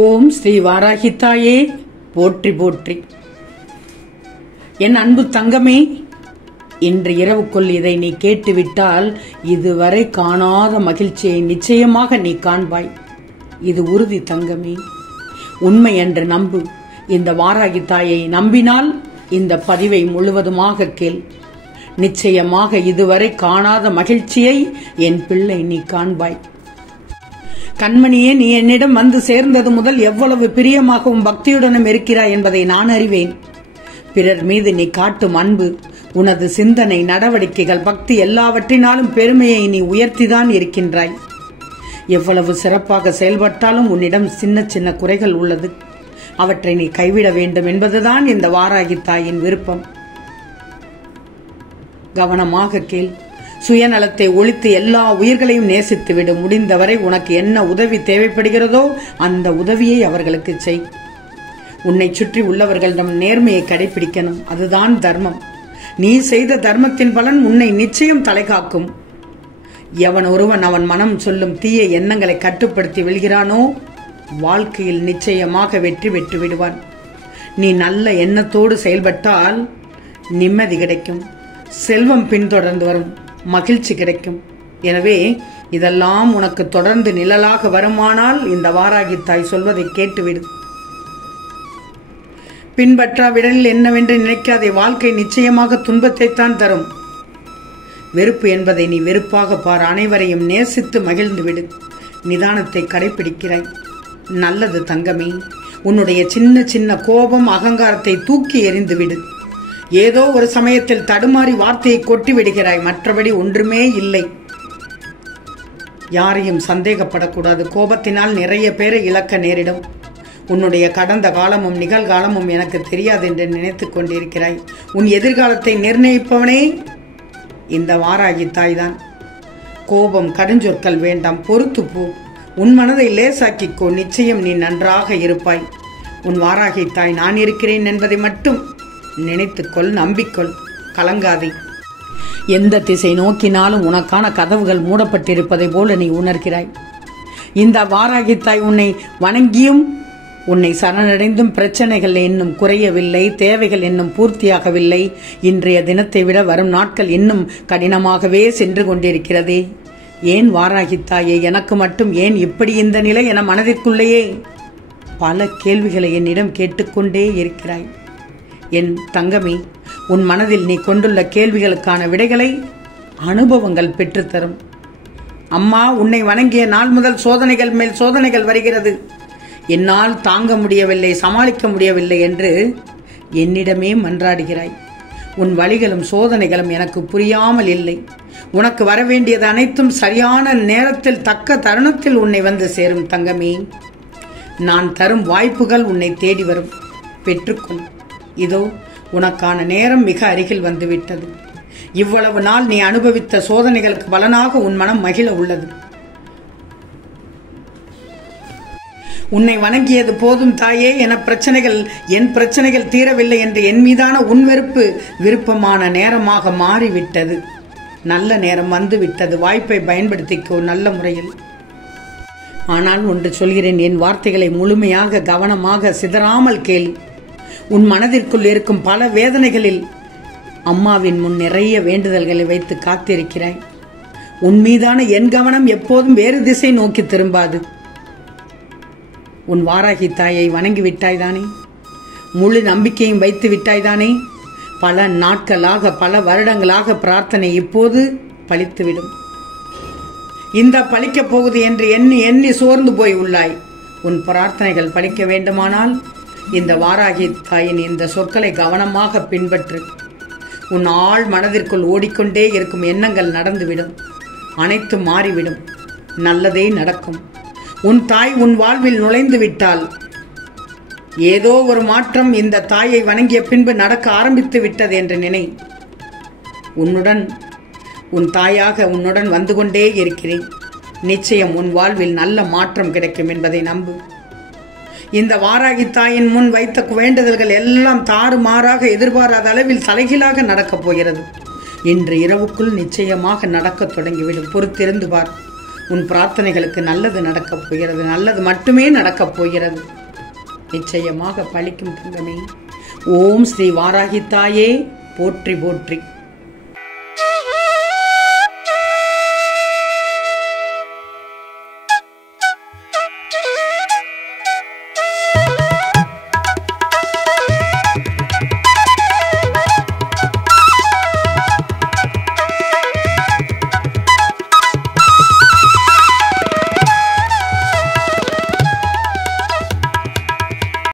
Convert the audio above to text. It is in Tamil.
ஓம் ஸ்ரீ வாராகி தாயே போற்றி போற்றி. என் அன்பு தங்கமே, இன்று இரவுக்குள் இதை நீ கேட்டுவிட்டால் இதுவரை காணாத மகிழ்ச்சியை நிச்சயமாக நீ காண்பாய். இது உறுதி தங்கமே, உண்மை என்று நம்பு. இந்த வாராகி தாயை நம்பினால் இந்த பதிவை முழுவதுமாக கேள். நிச்சயமாக இதுவரை காணாத மகிழ்ச்சியை என் பிள்ளை நீ காண்பாய். கண்மணியே, நீ என்னிடம் வந்து சேர்ந்தது முதல் எவ்வளவு பிரியமாகவும் பக்தியுடனும் இருக்கிறாய் என்பதை நான் அறிவேன். பிறர் மீது நீ காட்டும் அன்பு, உனது சிந்தனை, நடவடிக்கைகள், பக்தி எல்லாவற்றினாலும் பெருமையை நீ உயர்த்திதான் இருக்கின்றாய். எவ்வளவு சிறப்பாக செயல்பட்டாலும் உன்னிடம் சின்ன சின்ன குறைகள் உள்ளது. அவற்றை நீ கைவிட வேண்டும் என்பதுதான் இந்த வாராகி தாயின் விருப்பம். கவனமாக கேள். சுயநலத்தை ஒழித்து எல்லா உயிர்களையும் நேசித்துவிடு. முடிந்தவரை உனக்கு என்ன உதவி தேவைப்படுகிறதோ அந்த உதவியை அவர்களுக்கு செய். உன்னை சுற்றி உள்ளவர்களிடம் நேர்மையை கடைபிடிக்கணும். அதுதான் தர்மம். நீ செய்த தர்மத்தின் பலன் உன்னை நிச்சயம் தலைகாக்கும். எவன் ஒருவன் அவன் மனம் சொல்லும் தீய எண்ணங்களை கட்டுப்படுத்தி வெல்கிறானோ வாழ்க்கையில் நிச்சயமாக வெற்றி பெற்று விடுவான். நீ நல்ல எண்ணத்தோடு செயல்பட்டால் நிம்மதி கிடைக்கும், செல்வம் பின்தொடர்ந்து வரும், மகிழ்ச்சி கிடைக்கும். எனவே இதெல்லாம் உனக்கு தொடர்ந்து நிழலாக வருமானால் இந்த வாராகி தாய் சொல்வதை கேட்டுவிடு. பின்பற்றாவிடலில் என்னவென்று நினைக்காதே. வாழ்க்கை நிச்சயமாக துன்பத்தைத்தான் தரும். வெறுப்பு என்பதை நீ வெறுப்பாக பார். அனைவரையும் நேசித்து மகிழ்ந்து விடு. நிதானத்தை கடைபிடிக்கிறாய், நல்லது தங்கமே. உன்னுடைய சின்ன சின்ன கோபம், அகங்காரத்தை தூக்கி எறிந்து விடு. ஏதோ ஒரு சமயத்தில் தடுமாறி வார்த்தையை கொட்டி விடுகிறாய், மற்றபடி ஒன்றுமே இல்லை. யாரையும் சந்தேகப்படக்கூடாது. கோபத்தினால் நிறைய பேரை இழக்க நேரிடும். உன்னுடைய கடந்த காலமும் நிகழ்காலமும் எனக்கு தெரியாது என்று நினைத்துக் கொண்டிருக்கிறாய். உன் எதிர்காலத்தை நிர்ணயிப்பவனே இந்த வாராகி தாய்தான். கோபம், கடுஞ்சொற்கள் வேண்டாம், பொறுத்து போ. உன் மனதை லேசாக்கிக்கோ. நிச்சயம் நீ நன்றாக இருப்பாய். உன் வாராகி தாய் நான் இருக்கிறேன் என்பதை மட்டும் நினைத்துக்கொள், நம்பிக்கொள், கலங்காதே. எந்த திசை நோக்கினாலும் உனக்கான கதவுகள் மூடப்பட்டிருப்பதை போல நீ உணர்கிறாய். இந்த வாராகி தாய் உன்னை வணங்கியும் உன்னை சரணடைந்தும் பிரச்சனைகள் இன்னும் குறையவில்லை, தேவைகள் இன்னும் பூர்த்தியாகவில்லை. இன்றைய தினத்தை விட வரும் நாட்கள் இன்னும் கடினமாகவே சென்று கொண்டிருக்கிறதே. ஏன் வாராகி தாயே, எனக்கு மட்டும் ஏன் இப்படி இந்த நிலை என மனதிற்குள்ளேயே பல கேள்விகளை என்னிடம் கேட்டுக்கொண்டே இருக்கிறாய். என் தங்கமே, உன் மனதில் நீ கொண்டுள்ள கேள்விகளுக்கான விடைகளை அனுபவங்கள் பெற்றுத்தரும். அம்மா, உன்னை வணங்கிய நாள் முதல் சோதனைகள் மேல் சோதனைகள் வருகிறது. என்னால் தாங்க முடியவில்லை, சமாளிக்க முடியவில்லை என்று என்னிடமே மன்றாடுகிறாய். உன் வழிகளும் சோதனைகளும் எனக்கு புரியாமல் இல்லை. உனக்கு வரவேண்டியது அனைத்தும் சரியான நேரத்தில், தக்க தருணத்தில் உன்னை வந்து சேரும் தங்கமே. நான் தரும் வாய்ப்புகள் உன்னை தேடி வரும். பெற்றுக்கொள். இதோ உனக்கான நேரம் மிக அருகில் வந்துவிட்டது. இவ்வளவு நாள் நீ அனுபவித்த சோதனைகளுக்கு பலனாக உன் மனம் மகிழ உள்ளது. உன்னை வணங்கியது போதும் தாயே. என் பிரச்சனைகள் தீரவில்லை என்று என் மீதான உன் வெறுப்பு விருப்பமான நேரமாக மாறிவிட்டது. நல்ல நேரம் வந்துவிட்டது. வாய்ப்பை பயன்படுத்திக்கோ நல்ல முறையில். ஆனால் ஒன்று சொல்கிறேன், என் வார்த்தைகளை முழுமையாக கவனமாக சிதறாமல் கேளு. உன் மனதிற்குள் இருக்கும் பல வேதனைகளில் அம்மாவின் முன் நிறைய வேண்டுதல்களை வைத்து காத்திருக்கிறாய். உன் மீதான என் கவனம் எப்போதும் வேறு திசை நோக்கி திரும்பாது. உன் வாராகி தாயை வணங்கி விட்டாய்தானே? முழு நம்பிக்கையும் வைத்து விட்டாய்தானே? பல நாட்களாக, பல வருடங்களாக பிரார்த்தனை இப்போது பலித்துவிடும். இந்த பலிக்கப் போகுது என்று எண்ணி எண்ணி சோர்ந்து போய் உள்ளாய். உன் பிரார்த்தனைகள் பலிக்க வேண்டுமானால் இந்த வாராகி தாயின் இந்த சொற்களை கவனமாக பின்பற்று. உன் ஆழ் மனதிற்குள் ஓடிக்கொண்டே இருக்கும் எண்ணங்கள் நடந்துவிடும். அனைத்தும் மாறிவிடும். நல்லதே நடக்கும். உன் தாய் உன் வாழ்வில் நுழைந்து விட்டால் ஏதோ ஒரு மாற்றம் இந்த தாயை வணங்கிய பின்பு நடக்க ஆரம்பித்து விட்டது என்று நினை. உன் தாயாக உன்னுடன் வந்து கொண்டே இருக்கிறேன். நிச்சயம் உன் வாழ்வில் நல்ல மாற்றம் கிடைக்கும் என்பதை நம்பு. இந்த வாராகி தாயின் முன் வைத்த வேண்டுதல்கள் எல்லாம் தாறுமாறாக, எதிர்பாராத அளவில் தலைகீழாக நடக்கப் போகிறது. இன்று இரவுக்குள் நிச்சயமாக நடக்க தொடங்கிவிடும். பொறுத்திருந்து பார். உன் பிரார்த்தனைகளுக்கு நல்லது நடக்கப் போகிறது, நல்லது மட்டுமே நடக்கப் போகிறது. நிச்சயமாக பலிக்கும் தங்கமே. ஓம் ஸ்ரீ வாராகி தாயே போற்றி போற்றி.